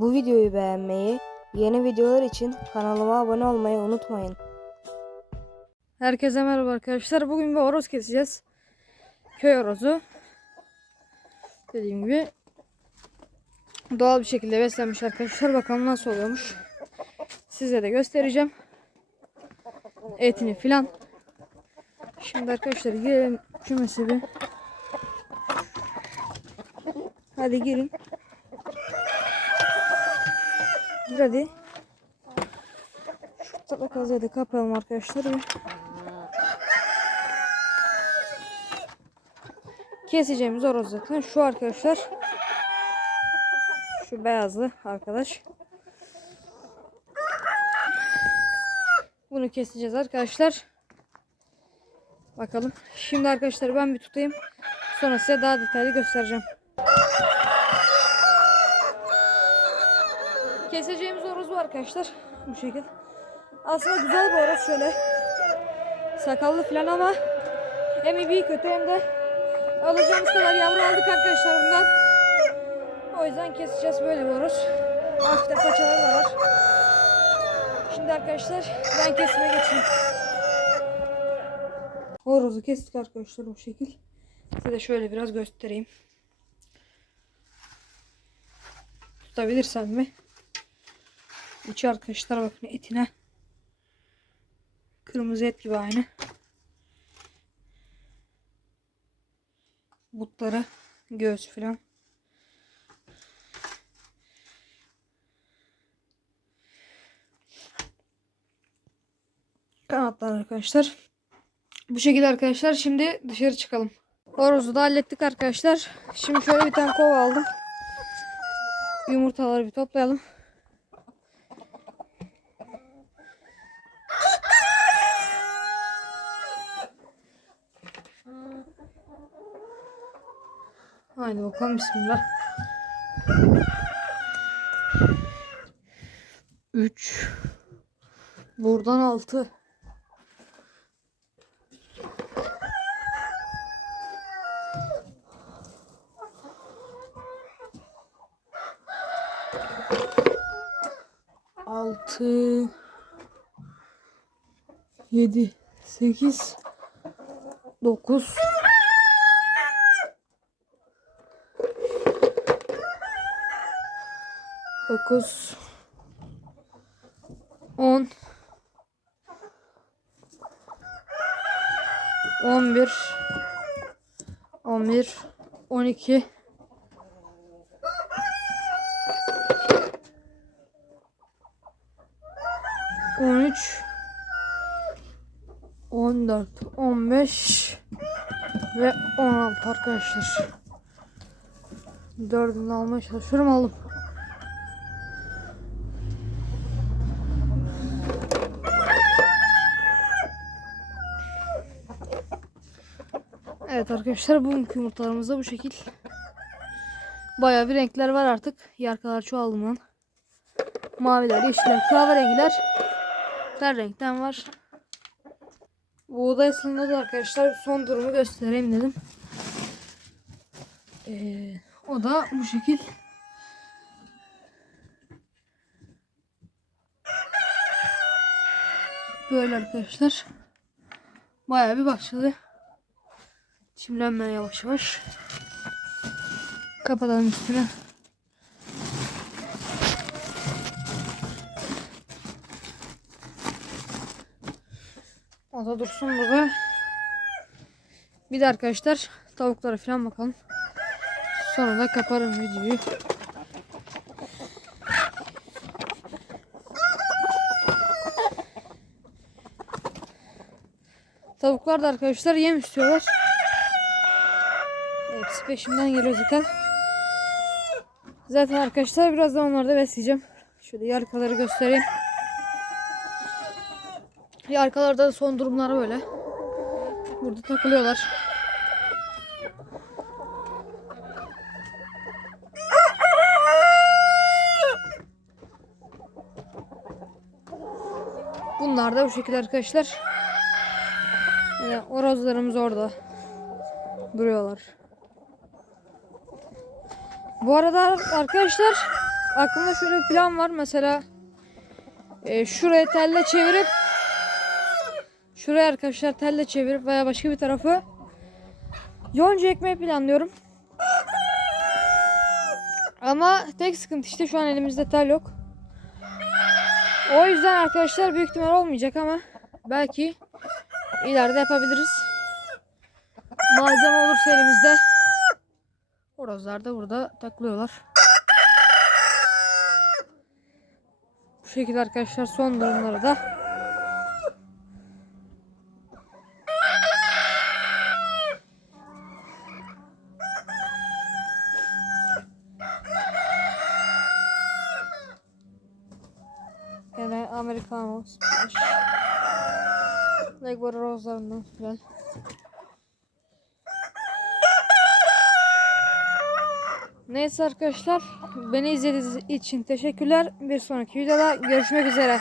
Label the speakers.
Speaker 1: Bu videoyu beğenmeyi, yeni videolar için kanalıma abone olmayı unutmayın.
Speaker 2: Herkese merhaba arkadaşlar. Bugün bir horoz keseceğiz. Köy horozu. Dediğim gibi doğal bir şekilde beslenmiş arkadaşlar. Bakalım nasıl oluyormuş. Size de göstereceğim. Etini filan. Şimdi arkadaşlar girelim kümese bir. Hadi girin. Gir hadi. Şu tabak da kapayalım arkadaşlar. Bir. Keseceğimiz zaten şu arkadaşlar. Şu beyazlı arkadaş. Bunu keseceğiz arkadaşlar. Bakalım. Şimdi arkadaşlar ben bir tutayım. Sonra size daha detaylı göstereceğim. Keseceğimiz horoz bu arkadaşlar. Bu şekilde. Aslında güzel bir horoz şöyle. Sakallı falan ama hem iyi kötü hem de alacağımız kadar yavru aldık arkadaşlar bundan. O yüzden keseceğiz böyle bir horoz. Hafifte paçaları da var. Şimdi arkadaşlar ben kesime geçeyim. Horozu kestik arkadaşlar bu şekil. Size şöyle biraz göstereyim. Tutabilirsem mi? İçi arkadaşlar bakın etine. Kırmızı et gibi aynı. Butları, göğüs filan. Kanatlar arkadaşlar. Bu şekilde arkadaşlar şimdi dışarı çıkalım. Horozu da hallettik arkadaşlar. Şimdi şöyle bir tane kova aldım. Yumurtaları bir toplayalım. Haydi bakalım bismillah. 3 Buradan 6 6 7 8 9 9 10 11 11 12 13 14 15 ve 16 arkadaşlar. Dördünü almaya çalışıyorum aldım. Evet arkadaşlar bugünkü yumurtalarımız da bu şekil. Bayağı bir renkler var artık. Yarkalar çoğaldı mı? Maviler, yeşiller, kahverengiler. Her renkten var. Bu odasında da arkadaşlar son durumu göstereyim dedim. Ee, o da bu şekil. Böyle arkadaşlar. Bayağı bir başladı. Çimlenmeye yavaş yavaş. Kapatalım üstüne. O da dursun burada. Bir de arkadaşlar tavuklara falan bakalım. Sonra da kaparım videoyu. Tavuklar da arkadaşlar yem istiyorlar. Hepsi peşimden geliyor zaten. Zaten arkadaşlar birazdan onları da besleyeceğim. Şöyle yarkaları göstereyim. Yarkalarda da son durumları böyle. Burada takılıyorlar. Bunlar da bu şekilde arkadaşlar. Yani orozlarımız orada. Duruyorlar. Bu arada arkadaşlar aklımda şöyle bir plan var. Mesela e, şuraya telle çevirip şuraya arkadaşlar telle çevirip veya başka bir tarafı yonca ekmeyi planlıyorum. Ama tek sıkıntı işte şu an elimizde tel yok. O yüzden arkadaşlar büyük ihtimal olmayacak ama belki ileride yapabiliriz. Malzeme olursa elimizde. Horozlar da burada takılıyorlar. Bu şekilde arkadaşlar son durumları da sipariş. Like böyle rozlarından filan. Neyse arkadaşlar beni izlediğiniz için teşekkürler. Bir sonraki videoda görüşmek üzere.